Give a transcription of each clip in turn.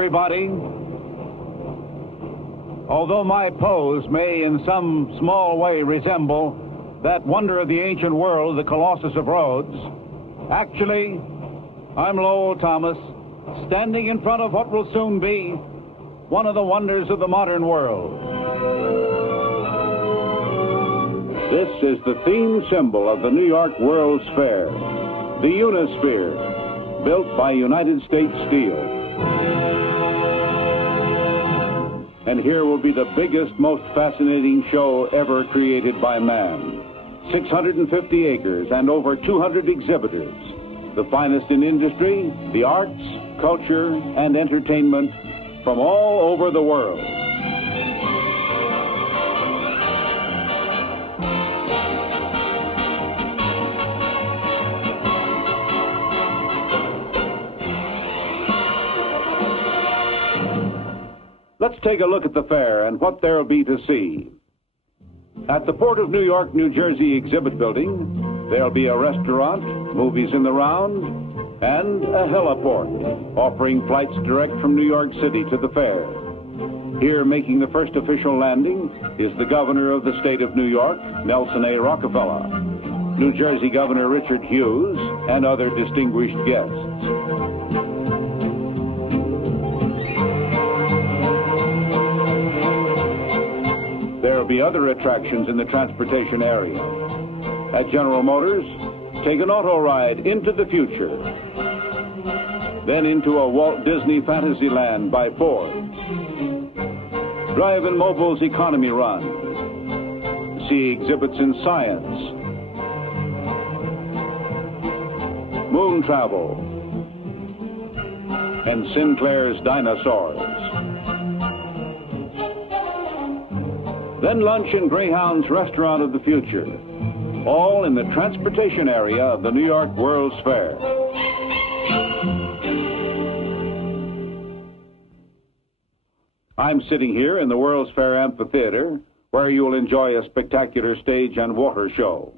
everybody. Although my pose may in some small way resemble that wonder of the ancient world, the Colossus of Rhodes, actually, I'm Lowell Thomas, standing in front of what will soon be one of the wonders of the modern world. This is the theme symbol of the New York World's Fair, the Unisphere, built by United States Steel. And here will be the biggest, most fascinating show ever created by man. 650 acres and over 200 exhibitors. The finest in industry, the arts, culture, and entertainment from all over the world. Let's take a look at the fair and what there'll be to see. At the Port of New York, New Jersey exhibit building, there'll be a restaurant, movies in the round, and a heliport, offering flights direct from New York City to the fair. Here making the first official landing is the governor of the state of New York, Nelson A. Rockefeller, New Jersey Governor Richard Hughes, and other distinguished guests. There'll be other attractions in the transportation area. At General Motors, take an auto ride into the future. Then into a Walt Disney Fantasyland by Ford. Drive in Mobil's Economy Run. See exhibits in science, moon travel, and Sinclair's dinosaurs. Then lunch in Greyhound's Restaurant of the Future, all in the transportation area of the New York World's Fair. I'm sitting here in the World's Fair Amphitheater, where you'll enjoy a spectacular stage and water show.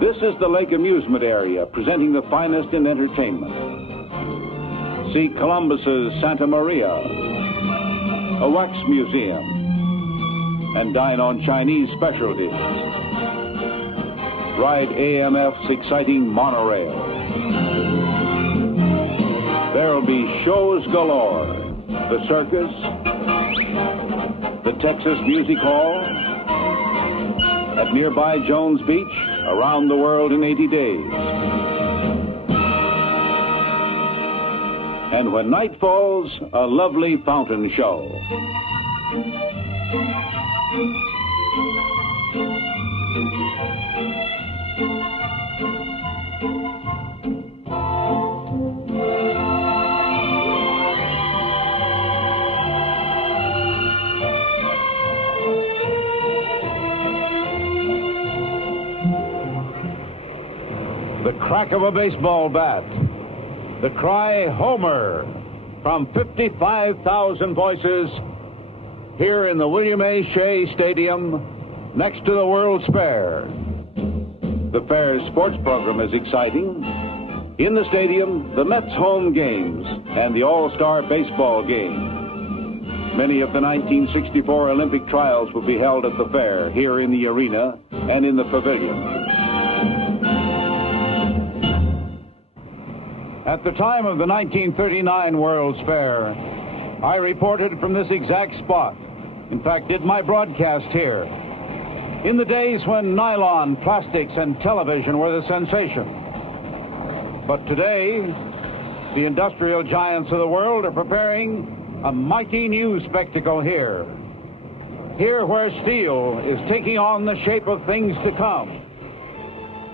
This is the Lake Amusement Area, presenting the finest in entertainment. See Columbus's Santa Maria, a wax museum, and dine on Chinese specialties. Ride AMF's exciting monorail. There'll be shows galore. The circus, the Texas Music Hall, at nearby Jones Beach, around the world in 80 days. And when night falls, a lovely fountain show. The crack of a baseball bat, the cry, Homer, from 55,000 voices here in the William A. Shea Stadium next to the World's Fair. The fair's sports program is exciting. In the stadium, the Mets home games and the All-Star baseball game. Many of the 1964 Olympic trials will be held at the fair, here in the arena and in the pavilion. At the time of the 1939 World's Fair, I reported from this exact spot. In fact, did my broadcast here. In the days when nylon, plastics, and television were the sensation. But today, the industrial giants of the world are preparing a mighty new spectacle here. Here where steel is taking on the shape of things to come.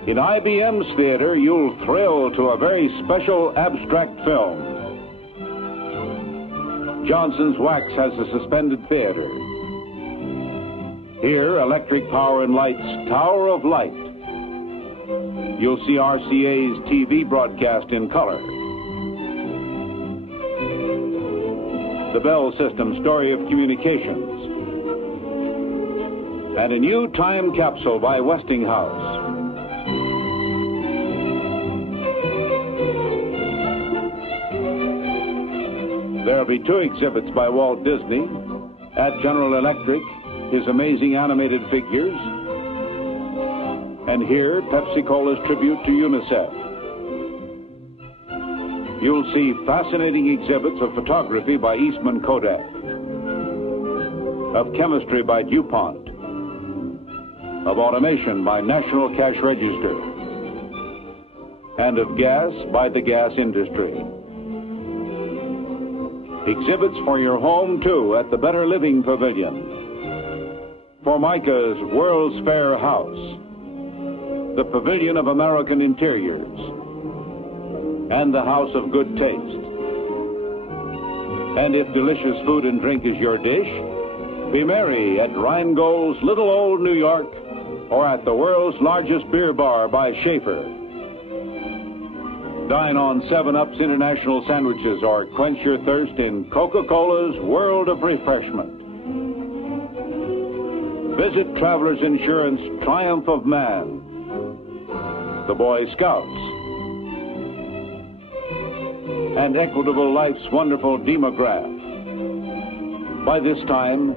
In IBM's theater, you'll thrill to a very special abstract film. Johnson's Wax has a suspended theater. Here, Electric Power and Light's Tower of Light. You'll see RCA's TV broadcast in color. The Bell System Story of Communications. and a new time capsule by Westinghouse. There'll be 2 exhibits by Walt Disney, at General Electric, his amazing animated figures, and here, Pepsi-Cola's tribute to UNICEF. You'll see fascinating exhibits of photography by Eastman Kodak, of chemistry by DuPont, of automation by National Cash Register, and of gas by the gas industry. Exhibits for your home, too, at the Better Living Pavilion. Formica's World's Fair House, the Pavilion of American Interiors, and the House of Good Taste. And if delicious food and drink is your dish, be merry at Rheingold's Little Old New York or at the world's largest beer bar by Schaefer. Dine on 7-Up's International Sandwiches or quench your thirst in Coca-Cola's World of Refreshment. Visit Travelers Insurance Triumph of Man, the Boy Scouts, and Equitable Life's wonderful Demograph. By this time,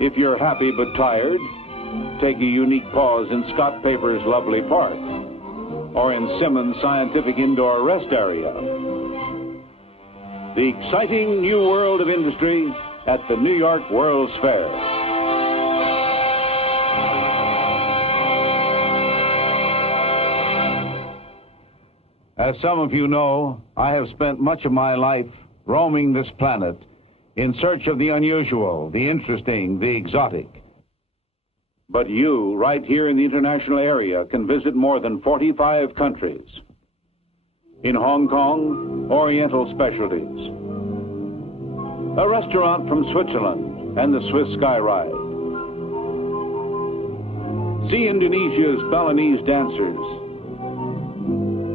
if you're happy but tired, take a unique pause in Scott Paper's lovely park or in Simmons' scientific indoor rest area. The exciting new world of industry at the New York World's Fair. As some of you know, I have spent much of my life roaming this planet in search of the unusual, the interesting, the exotic. But you, right here in the international area, can visit more than 45 countries. In Hong Kong, Oriental specialties. A restaurant from Switzerland and the Swiss Sky Ride. See Indonesia's Balinese dancers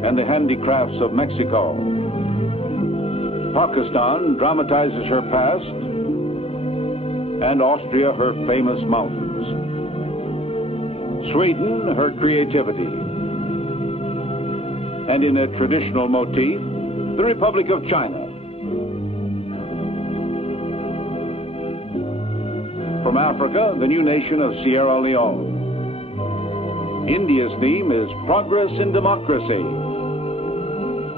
and the handicrafts of Mexico. Pakistan dramatizes her past, and Austria her famous mountains. Sweden, her creativity. And in a traditional motif, the Republic of China. From Africa, the new nation of Sierra Leone. India's theme is Progress in Democracy,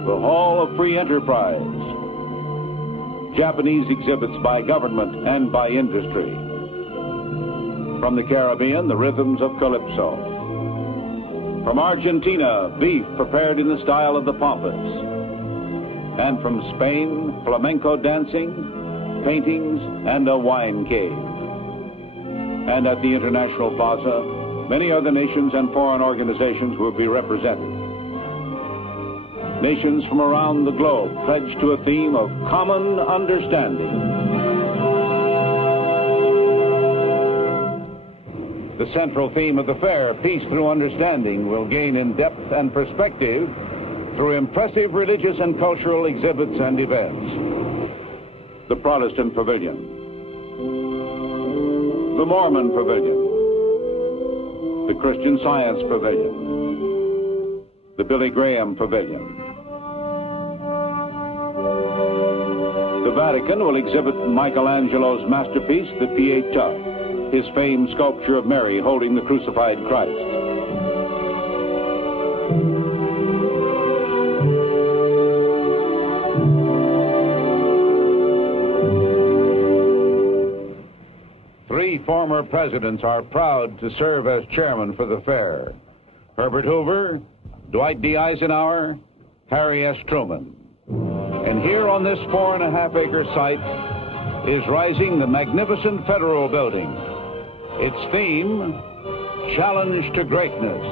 the Hall of Free Enterprise. Japanese exhibits by government and by industry. From the Caribbean, the rhythms of Calypso. From Argentina, beef prepared in the style of the Pampas. And from Spain, flamenco dancing, paintings, and a wine cave. And at the International Plaza, many other nations and foreign organizations will be represented. Nations from around the globe pledged to a theme of common understanding. The central theme of the fair, Peace Through Understanding, will gain in depth and perspective through impressive religious and cultural exhibits and events. The Protestant Pavilion, the Mormon Pavilion, the Christian Science Pavilion, the Billy Graham Pavilion. The Vatican will exhibit Michelangelo's masterpiece, the Pietà, his famed sculpture of Mary holding the crucified Christ. Three former presidents are proud to serve as chairman for the fair. Herbert Hoover, Dwight D. Eisenhower, Harry S. Truman. And here on this 4.5-acre site is rising the magnificent Federal Building. Its theme, Challenge to Greatness.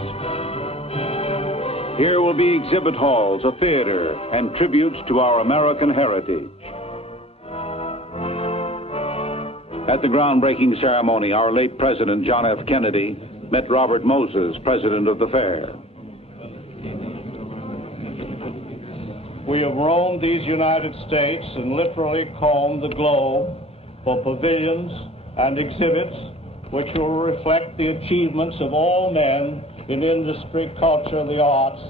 Here will be exhibit halls, a theater, and tributes to our American heritage. At the groundbreaking ceremony, our late President John F. Kennedy met Robert Moses, president of the fair. We have roamed these United States and literally combed the globe for pavilions and exhibits which will reflect the achievements of all men in industry, culture, the arts,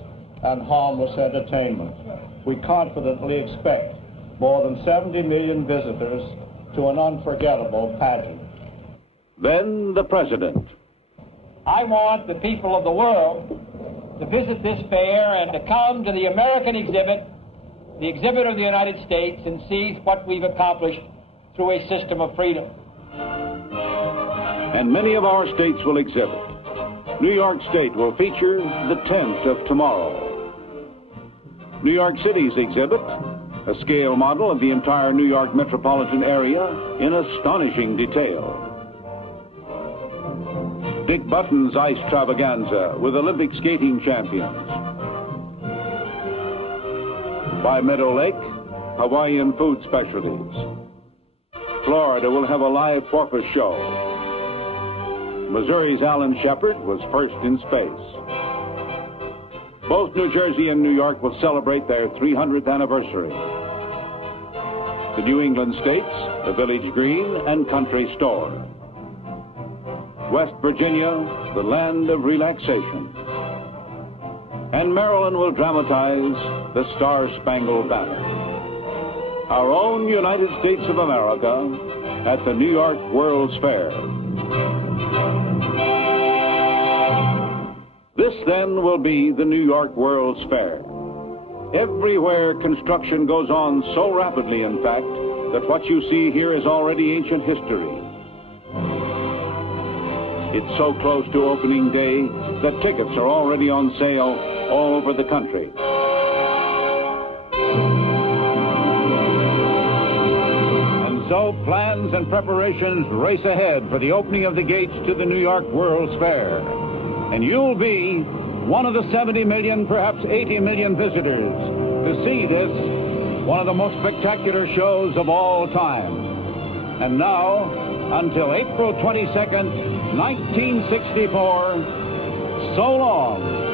and harmless entertainment. We confidently expect more than 70 million visitors to an unforgettable pageant. Then the President. I want the people of the world to visit this fair and to come to the American exhibit, the exhibit of the United States, and see what we've accomplished through a system of freedom. And many of our states will exhibit. New York State will feature the tent of tomorrow. New York City's exhibit, a scale model of the entire New York metropolitan area in astonishing detail. Dick Button's Ice Travaganza with Olympic skating champions. By Meadow Lake, Hawaiian food specialties. Florida will have a live porpoise show. Missouri's Alan Shepard was first in space. Both New Jersey and New York will celebrate their 300th anniversary. The New England states, the Village Green and Country Store. West Virginia, the land of relaxation. And Maryland will dramatize the Star-Spangled Banner. Our own United States of America at the New York World's Fair. This, then, will be the New York World's Fair. Everywhere construction goes on so rapidly, in fact, that what you see here is already ancient history. It's so close to opening day that tickets are already on sale all over the country. And so plans and preparations race ahead for the opening of the gates to the New York World's Fair. And you'll be one of the 70 million, perhaps 80 million visitors to see this, one of the most spectacular shows of all time. And now, until April 22nd, 1964, so long.